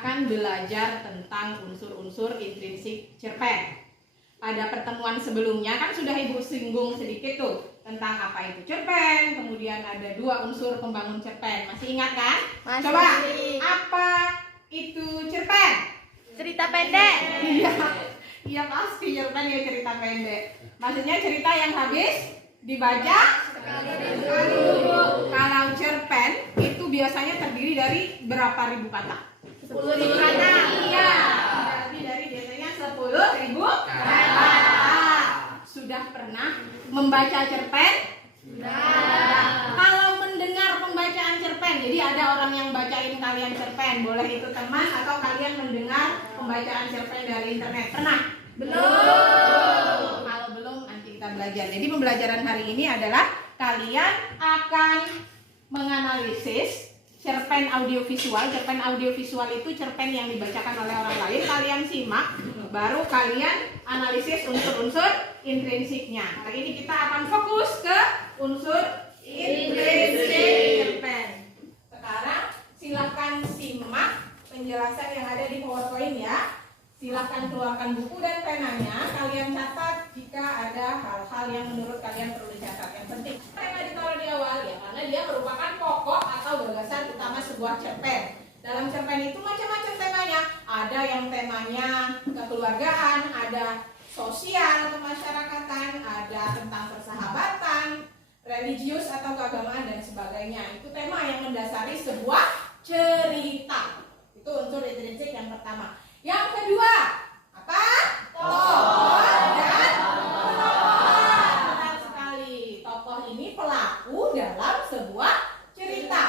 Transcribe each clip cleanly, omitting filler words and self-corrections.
akan belajar tentang unsur-unsur intrinsik cerpen. Pada pertemuan sebelumnya kan sudah Ibu singgung sedikit tuh tentang apa itu cerpen, kemudian ada 2 unsur pembangun cerpen. Masih ingat kan? Masih. Coba, apa itu cerpen? Cerita pendek. Iya pasti cerpen ya, cerita pendek. Maksudnya cerita yang habis dibaca sekali. Kalau cerpen itu biasanya terdiri dari berapa ribu kata? 10.000 kata. Iya. Lebih dari biasanya 10.000 kata. Sudah pernah membaca cerpen? Sudah. Kalau mendengar pembacaan cerpen, jadi ada orang yang bacain kalian cerpen, boleh itu teman atau kalian mendengar pembacaan cerpen dari internet. Pernah? Belum. Kalau belum nanti kita belajar. Jadi pembelajaran hari ini adalah kalian akan menganalisis cerpen audiovisual. Cerpen audiovisual itu cerpen yang dibacakan oleh orang lain. Kalian simak, baru kalian analisis unsur-unsur intrinsiknya. Hari ini kita akan fokus ke unsur intrinsik cerpen. Sekarang silakan simak penjelasan yang ada di PowerPoint ya. Silakan keluarkan buku dan penanya. Kalian catat jika ada hal-hal yang menurut kalian perlu dicatat. Yang penting tema ditaruh di awal ya, karena dia merupakan pokok atau gagasan utama sebuah cerpen. Dalam cerpen itu macam-macam temanya. Ada yang temanya kekeluargaan, ada sosial kemasyarakatan, ada tentang persahabatan, religius atau keagamaan dan sebagainya. Itu tema yang mendasari sebuah cerita. Itu unsur intrinsik yang pertama. Yang kedua, apa? Tokoh dan pemeran. Benar sekali. Tokoh ini pelaku dalam sebuah cerita.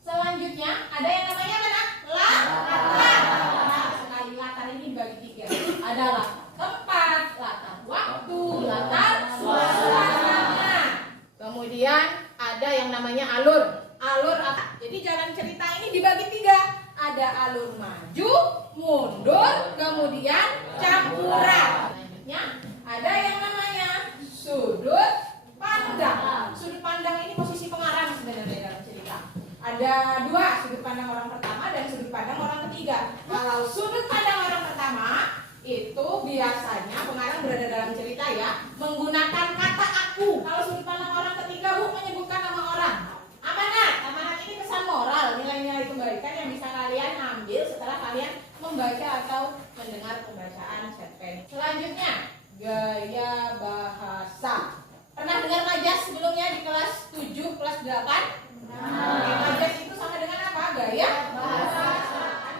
Selanjutnya, ada yang namanya apa? Latar. Benar sekali. Latar ini dibagi 3. Ada latar tempat, latar waktu, latar suasana. Kemudian ada yang namanya alur. Alur apa? Jadi jalan cerita ini dibagi 3. Ada alur maju, mundur, kemudian campuran. Selanjutnya ada yang namanya sudut pandang. Sudut pandang ini posisi pengarang sebenarnya dalam cerita. Ada 2, sudut pandang orang pertama dan sudut pandang orang ketiga. Kalau sudut pandang orang pertama itu biasanya pengarang berada dalam cerita ya, menggunakan kata aku. Kalau sudut pandang orang ketiga, Bu menyebutkan nama orang. Amanat. Amanat ini pesan moral, nilai-nilai kebaikan yang bisa kalian ambil setelah kalian membaca atau mendengar pembacaan cerpen. Selanjutnya, gaya bahasa. Pernah dengar majas sebelumnya di kelas 7, kelas 8? Majas itu sama dengan apa? Gaya bahasa.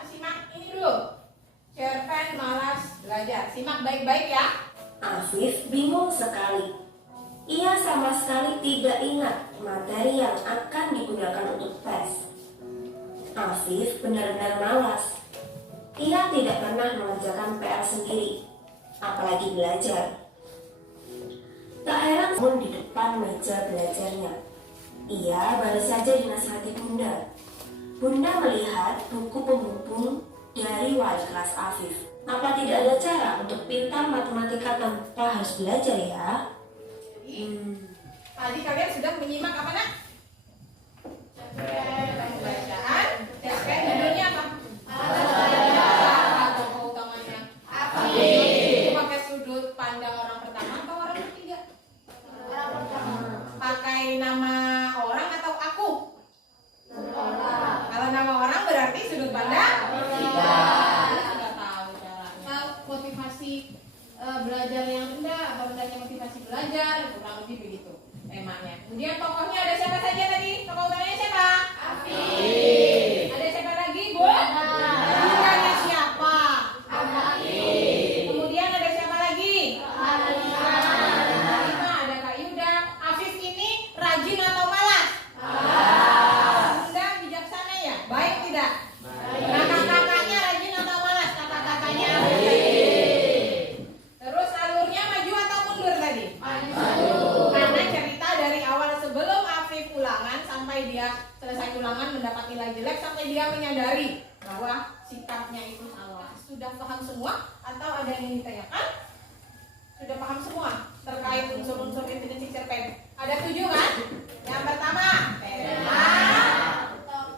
Simak ini dulu. Cerpen malas belajar. Simak baik-baik ya. Afif bingung sekali. Ia sama sekali tidak ingat materi yang akan digunakan untuk tes. Afif benar-benar malas. Ia tidak pernah mengerjakan PR sendiri, apalagi belajar. Tak heran pun di depan meja belajarnya. Ia baru saja dinasihati Bunda. Bunda melihat buku penghubung dari wali kelas Afif. Apa tidak ada cara untuk pintar matematika tanpa harus belajar ya? Tadi kalian sudah menyimak apa nak? Pembacaan. Cerpen judulnya apa? Tokoh utamanya Afif. Pakai sudut pandang orang pertama atau orang ketiga? Orang pertama. Pakai nama orang atau aku? Kalau nama orang berarti sudut pandang ketiga. Sudah tahu caranya. Motivasi belajar yang rendah atau rendahnya motivasi belajar, kurang lebih begitu temanya. Kemudian tokohnya ada siapa saja tadi? Tokoh utamanya siapa? Afif. Ada siapa lagi, Bu? Bundanya siapa? Afif. Kemudian ada siapa lagi? Alima. Ada Kak Yuda. Afif ini rajin atau malas? Bunda bijaksana ya? Baik tidak? Kakak-kakaknya rajin atau malas? Kakak-kakaknya terus alurnya maju atau mundur tadi? Maju. Karena cerita dari awal sebelum Afif ulangan sampai dia selesai ulangan mendapat nilai jelek, sampai dia menyadari bahwa sikapnya itu salah. Sudah paham semua atau ada yang ditanyakan? Sudah paham semua terkait unsur-unsur intrinsik cerpen. Ada 7 kan? Yang pertama, tema,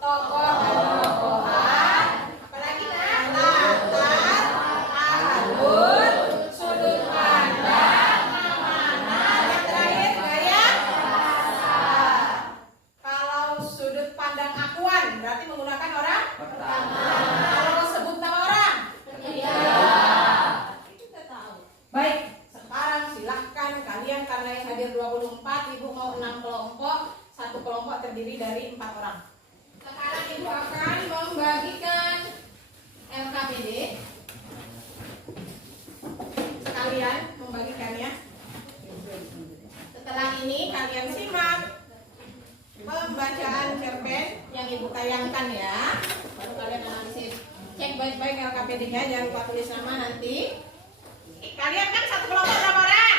tokoh dan tokohan. Apalagi nak? terdiri dari 4 orang. Sekarang Ibu akan membagikan LKPD. Sekalian membagikannya. Setelah ini kalian simak pembacaan cerpen yang Ibu tayangkan ya. Baru kalian analisis. Cek baik-baik LKPD-nya, jangan lupa tulis nama nanti. Kalian kan satu kelompok berapa orang?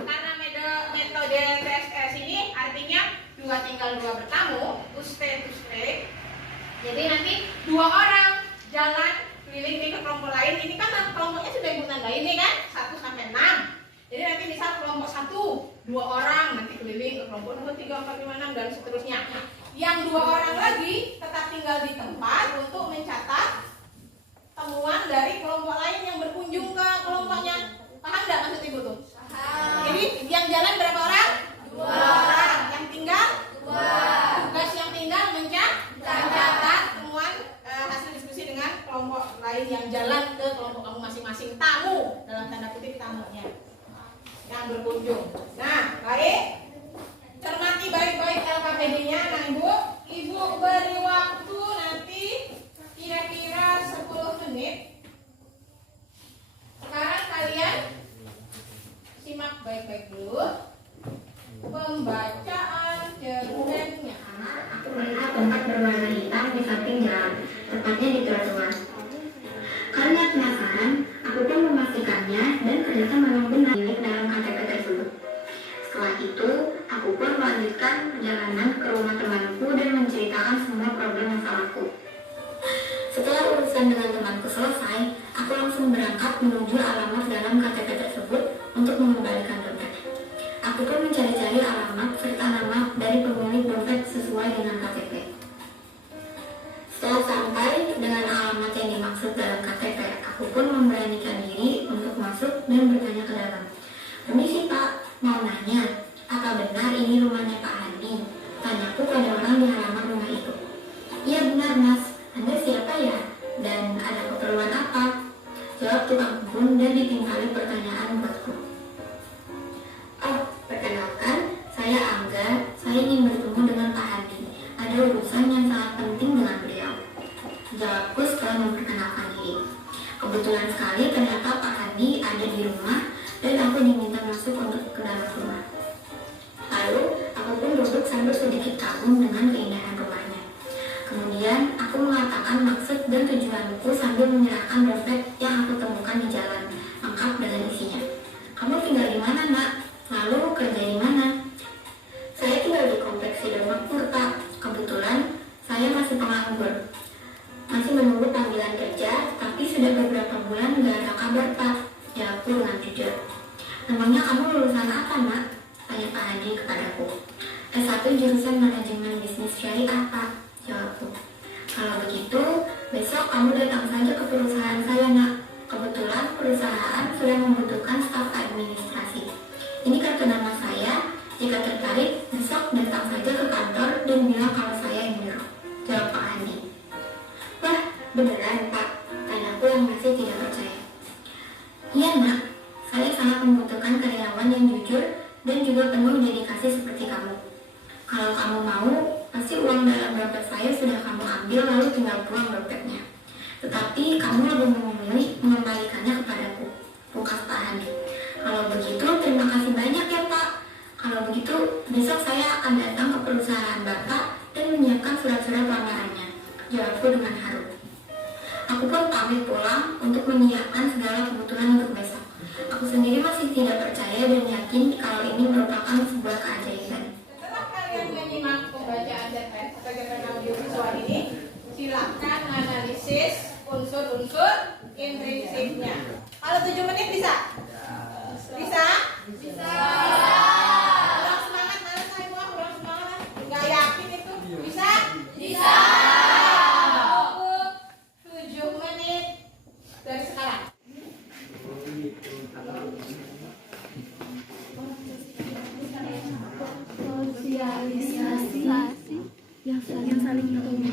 Karena metode TSS ini artinya 2 tinggal 2 bertamu, to stay. Jadi nanti 2 orang jalan keliling ke kelompok lain. Ini kan kelompoknya sudah Ibu tandain nih kan, 1 sampai 6. Jadi nanti misal kelompok 1, 2 orang nanti keliling ke kelompok 2, 3, 4, 5, 6 dan seterusnya. Yang 2 orang lagi tetap tinggal di tempat untuk mencatat temuan dari kelompok lain yang berkunjung ke kelompoknya. Paham nggak maksud Ibu tuh? Jadi yang jalan berapa orang? 2 orang. Yang tinggal? 2. Tugas yang tinggal mencatat temuan hasil diskusi dengan kelompok lain yang jalan ke kelompok kamu masing-masing. Tamu dalam tanda kutip tamunya yang berkunjung. Nah, baik. Cermati baik-baik LKPD-nya. Nah, Ibu beri waktu nanti kira-kira 10 menit. Sekarang kalian simak baik-baik dulu pembacaan cerpennya. Aku melihat tempat berwarna hitam di samping jalan, tepatnya di trotoar. Karena penasaran, aku pun memastikannya dan ternyata memang benar milik dalam KTP tersebut. Setelah itu, aku pun melanjutkan perjalanan ke rumah temanku dan menceritakan semua problem masalahku. Setelah urusan dengan temanku selesai, aku langsung berangkat menuju alamat dalam KTP tersebut untuk mengembalikan dompet. Aku pun mencari-cari alamat serta nama dari pemilik dompet sesuai dengan KTP. Setelah sampai dengan alamat yang dimaksud dalam KTP, aku pun memberanikan diri untuk masuk dan bertanya ke dalam. "Permisi Pak, mau nanya, apa benar ini rumahnya Pak Handi?" Tanyaku pada orang di halaman rumah itu. "Iya benar Mas, Anda siapa ya? Dan ada keperluan apa?" Jawab tukang kebun dan ditinggali pertanyaan buatku. "Oh, perkenalkan, saya Angga. Saya ingin bertemu dengan Pak Handi. Ada urusan yang sangat penting dengan beliau." Jawabku setelah memperkenalkan diri. Kebetulan sekali ternyata Pak Handi ada di rumah dan aku diminta masuk untuk ke dalam rumah. Lalu, aku pun duduk sambil sedikit kagum dengan keindahan rumahnya. Kemudian, aku mengatakan maksud dan tujuanku sambil menyerahkan dompet yang aku temukan di jalan, lengkap dengan isinya. "Kamu tinggal di mana, Nak? Lalu kerja di mana?" "Saya tinggal di kompleks Sidomakmur, Pak. Kebetulan saya masih penganggur. Masih menunggu panggilan kerja, tapi sudah beberapa bulan nggak ada kabar, Pak." Jawabku dengan jujur. "Namanya kamu lulusan apa, Nak?" tanya Pak Hadi kepadaku. "S1 jurusan manajemen bisnis syariah, Pak." Jawabku. "Kalau begitu, besok kamu datang saja ke perusahaan saya, Nak. Kebetulan perusahaan sudah membutuhkan staf administrasi. Ini kartu nama saya. Jika tertarik, besok datang saja ke kantor dan bilang kalau saya yang nyuruh." Jawab Pak Hadi. "Wah, beneran Pak?" tanyaku yang masih tidak percaya. "Iya Nak, saya sangat membutuhkan karyawan yang jujur dan juga penuh dedikasi seperti kamu. Kalau kamu mau, pasti uang dalam dompet saya sudah kamu ambil lalu tinggal buang dompetnya. Tetapi kamu lebih memilih mengembalikannya kepadaku," pungkas Pak Hadi. "Kalau begitu, terima kasih banyak ya Pak. Kalau begitu, besok saya akan datang ke perusahaan Bapak dan menyiapkan surat-surat lamarannya," jawabku dengan haru. Aku pun pamit pulang untuk menyiapkan segala kebutuhan untuk besok. Aku sendiri masih tidak percaya dan yakin kalau ini merupakan sebuah keajaiban. Setelah kalian menyimak pembacaan cerpen atau cerpen audiovisual ini, silakan analisis unsur-unsur intrinsiknya. Kalau 7 menit bisa? Bisa? Bisa. Kurang semangat, mana saya mau kurang semangat? Nggak yakin itu. Bisa? Bisa. Cukup 7 menit dari sekarang. Sosialisasi yang saling menghubungi.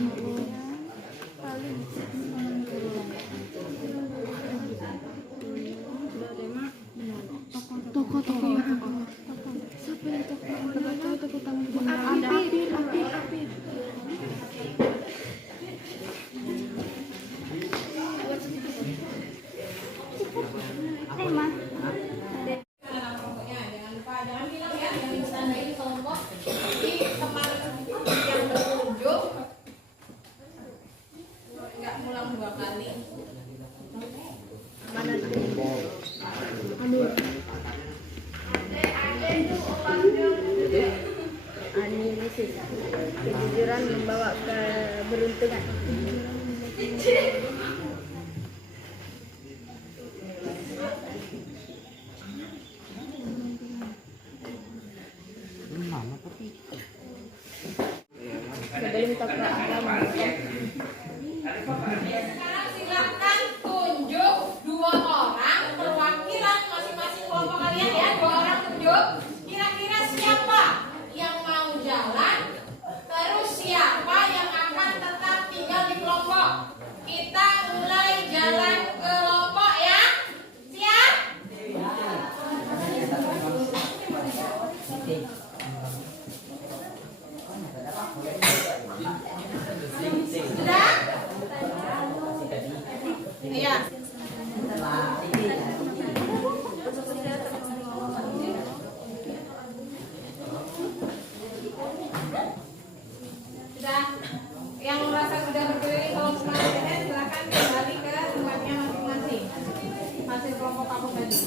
Toko siapa yang toko? Toko tamu. tema. Anak kelompoknya jangan lupa, jangan bilang ya yang ditandai di kelompok. Jadi teman yang berkunjung nggak ngulang 2 kali. Mana aduh. Analisis kejujuran membawa keberuntungan. Sebelum tokoh agama. Sekarang silakan tunjuk 2 orang perwakilan masing-masing kelompok kalian ya. 2 orang tunjuk. Kira-kira siapa yang mau jalan? Terus siapa yang akan tetap tinggal di kelompok? Kita mulai jalan kelompok ya. Siap? Sudah? Iya. Sudah. Yang merasa sudah berkeliling kelompok masing-masing silakan kembali ke tempatnya masing-masing. Masih kelompok kamu tadi.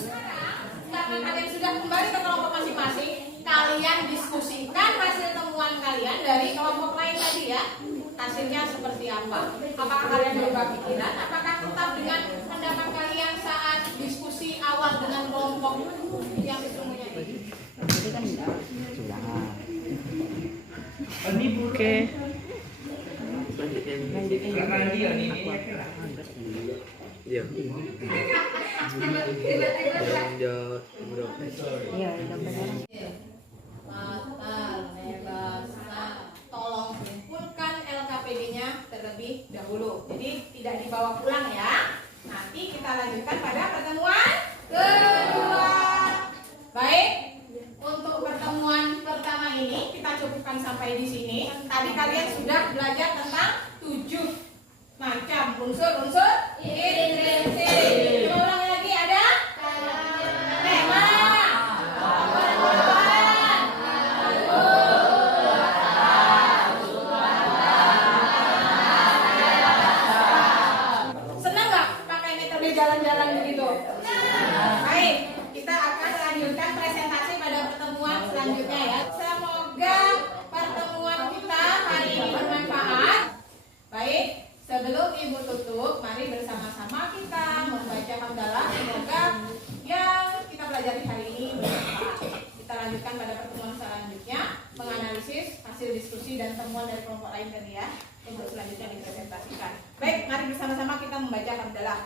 Karena kalian sudah kembali ke kelompok masing-masing, kalian diskusikan hasil temuan kalian dari kelompok lain tadi ya. Hasilnya seperti apa? Apakah kalian berubah pikiran? Apakah tetap dengan pendapat kalian saat diskusi awal dengan kelompok yang sesungguhnya ini? Oke. Tolong kumpulkan LKPD-nya terlebih dahulu. Jadi tidak dibawa pulang ya. Nanti kita lanjutkan pada pertemuan kedua. Baik, untuk pertemuan pertama ini kita cukupkan sampai di sini. Tadi kalian sudah belajar tentang 7 macam unsur-unsur intrinsik. Kita ulangi lagi, ada tema, senang nggak pakai metode jalan-jalan begitu? Baik, kita akan lanjutkan presentasi pada pertemuan selanjutnya ya. Semoga pertemuan kita hari ini bermanfaat. Baik, sebelum Ibu tutup, mari bersama-sama kita membaca hamdalah. Semoga yang kita pelajari hari ini bermanfaat. Kita lanjutkan pada pertemuan selanjutnya, menganalisis hasil diskusi dan temuan dari kelompok lain tadi ya, untuk selanjutnya dipresentasikan. Baik, mari bersama-sama kita membaca hamdalah.